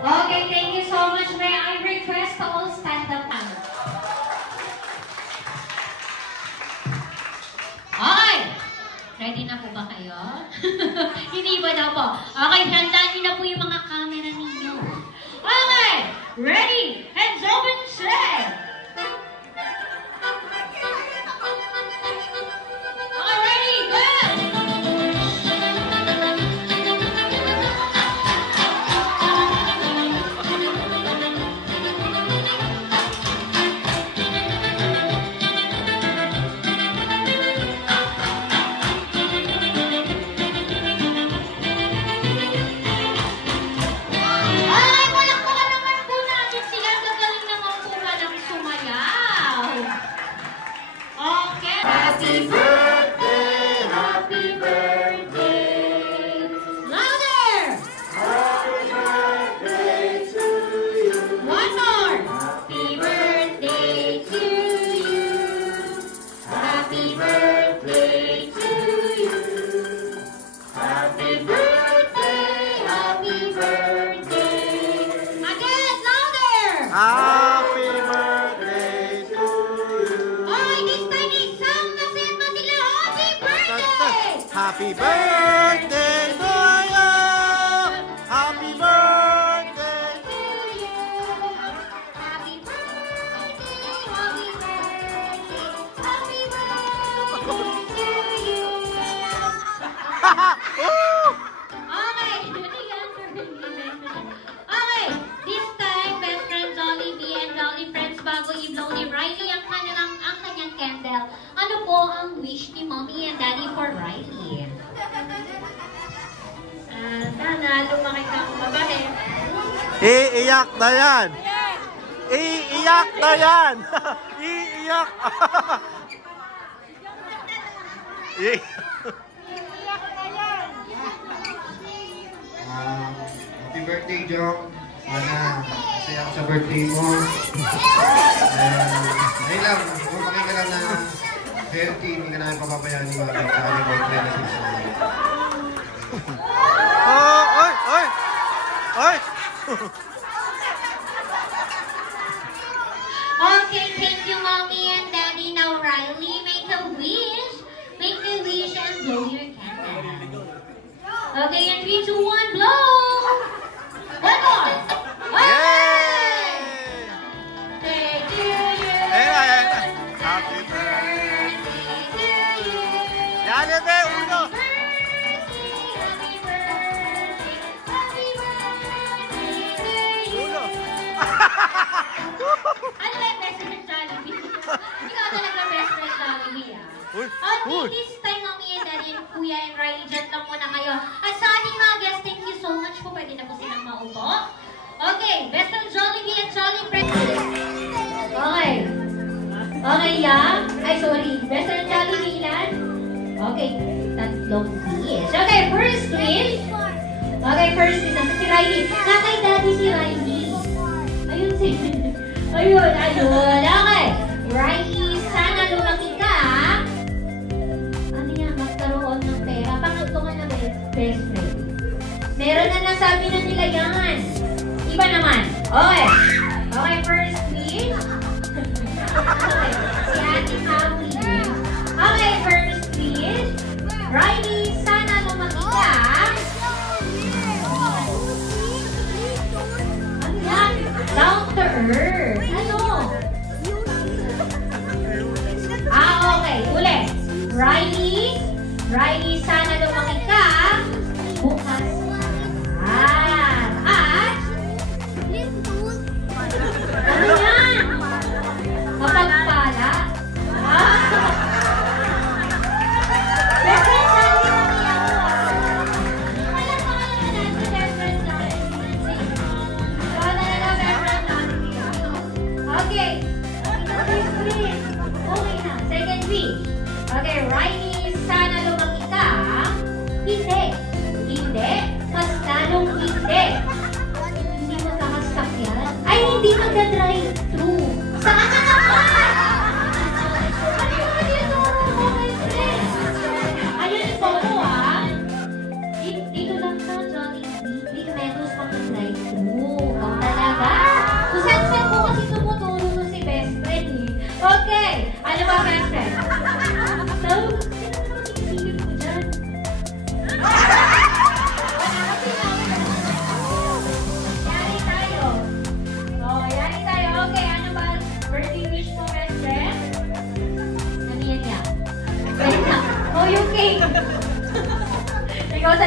Okay, thank you so much. May I request to all stand up now. Okay. Ready na po ba kayo? Hindi ba na po? Okay, handaan niyo na po yung mga camera ninyo. Okay, ready? Hands open, set! Okay, ready? Go! Happy birthday to you! Happy birthday to you! Happy birthday, happy birthday, happy birthday to you! Okay, okay, this time, best friend Jollibee and Jolly Friends, bago i-blow ni Riley ang kanyang candle, ano po ang wish ni Mommy and Daddy for Riley? Sana lumaki ka kung mabahe. Iiyak na yan! Iiyak na yan! Iiyak! Happy birthday, Jong. Sana masaya ako sa birthday mo. Ayun lang, kumapakita ka lang na healthy, hindi ka namin papabayaan yung mga kanya ko relatives mo. Oy! Oy! Oy! Okay, thank you, Mommy and Daddy. Now, Riley, make a wish. Make a wish and blow your candle. Okay, and 3, 2, 1, blow! One more! Yay! Thank you. Happy birthday to you. Yalebe, uno! Happy birthday to you. Uno! Ano ba yung best friend Jollibee? Ikaw talaga best friend Jollibee, ah. Okay, this time, Mommy and Daddy and Kuya and Riley, dyan lang muna kayo. At sa ating mga guests, thank you so much po. Pwede na po silang maupo. Okay, best friend Jollibee and Jolly Friends. Okay. Okay, yeah. Ay, sorry. Best friend Jollibee, ilan? Okay, tatlong wish. Okay, first wish. Okay, first wish. Nasa si Riley. Nakay Daddy si Riley. Ayun si... Ayun. Okay. Riley, sana lumaki ka. Ano yan? Magkaroon ng pera. Pangatlo ka na best friend. Meron na nasabi na nila yan. Iba naman. Okay. Okay, first wish. Okay. Si Ate Maui. Okay, first wish. Riley, sana lumaki ka. Ano yan? Down to earth. Ano? Okay. Ulit. Riley, sana lumaki ka. Bukas. At ano yan? Mapagpala.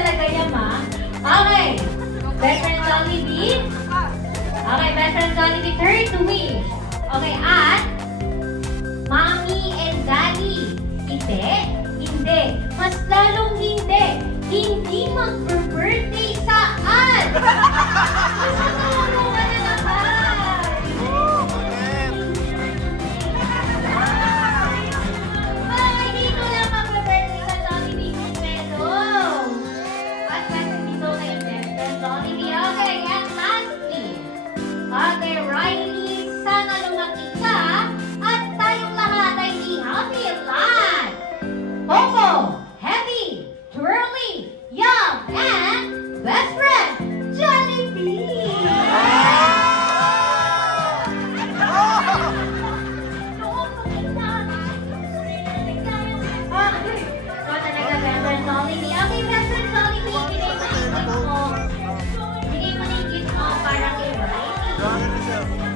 talaga yan, ma. Okay. Best friend Jollibee. Okay, best friend Jollibee, third wish. Okay, at Mommy and Daddy. Hindi. Hindi. Mas lalong hindi. Hindi mag-birthday saan? Gusto tulungan na naman. Bakit dito lang mag-birthday sa Jollibee kung meron? At kasi dito kayo best friend Jollibee. Okay, and lastly. Okay, Riley, sana lumaki ka at tayong lahat ay i-happy life. Coco, Happy, Twirly, Young, and best friend, Jollibee! Okay, so talaga best friend Jollibee. Okay, best friend Jollibee, bigay mo na yung gift mo. Bigay mo na yung gift mo para kay Riley.